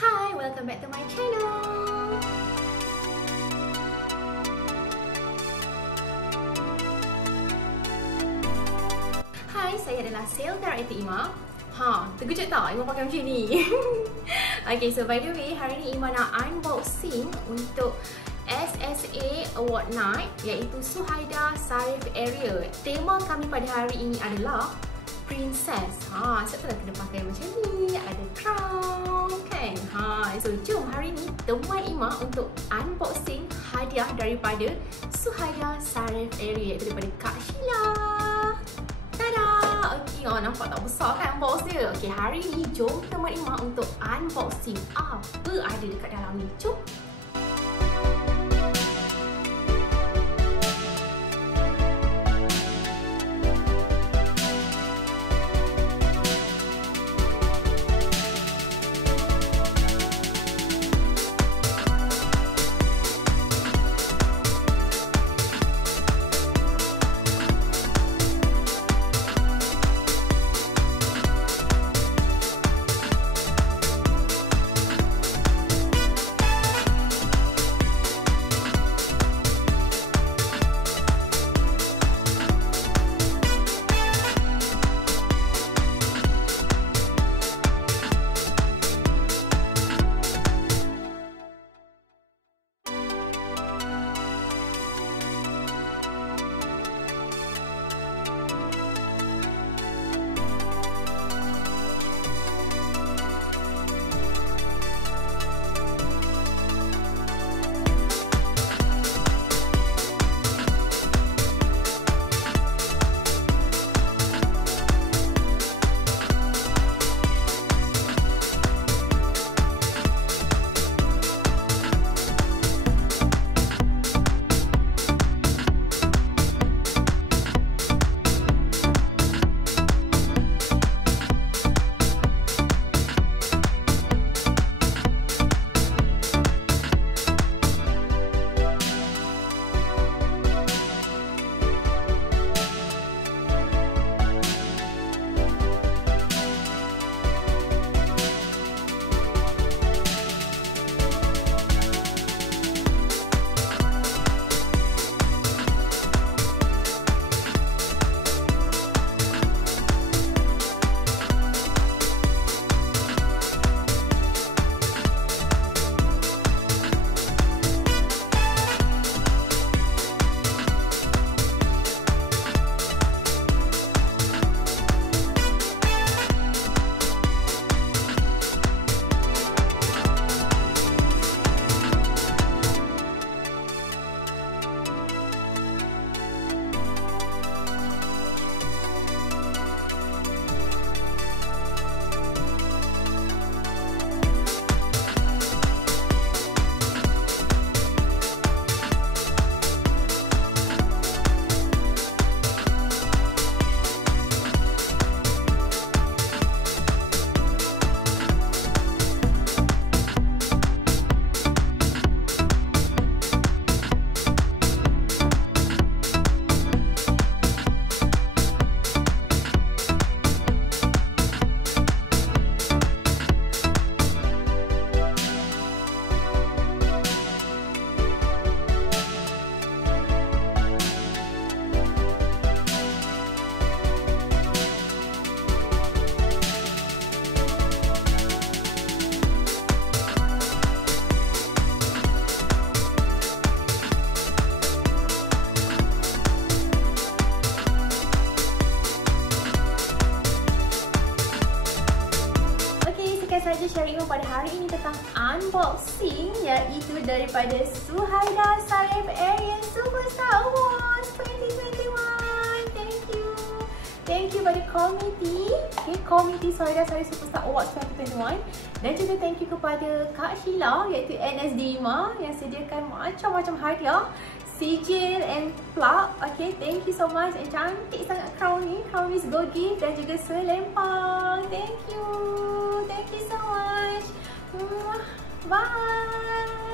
Hi, welcome back to my channel. Hai, saya adalah sales director Iema. Terkejut tak Iema pakai macam ni? Okay, so by the way, hari ni Iema nak unboxing untuk SSA Award Night, iaitu Suhaida, Sarif area. Tema kami pada hari ini adalah Princess. Siapa nak kena pakai macam ni? Ada crown kan? So jom hari ni teman Iema untuk unboxing hadiah daripada Suhaida Sarif area, iaitu daripada Kak Sheila. Tada! Okay, nampak tak besar kan box dia? Okay, hari ni jom teman Iema untuk unboxing apa ada dekat dalam ni. Jom! Saja sharing pada hari ini tentang unboxing, iaitu daripada Suhaida Sarif Area Superstar Awards 2021. Thank you pada komiti, komiti Suhaida Sarif Superstar Awards 2021, dan juga thank you kepada Kak Sheila, iaitu NSD Iema, yang sediakan macam-macam hadiah, sijil and plug. Okay, thank you so much. And cantik sangat crown is gogi, dan juga selempang. Thank you so much. Bye.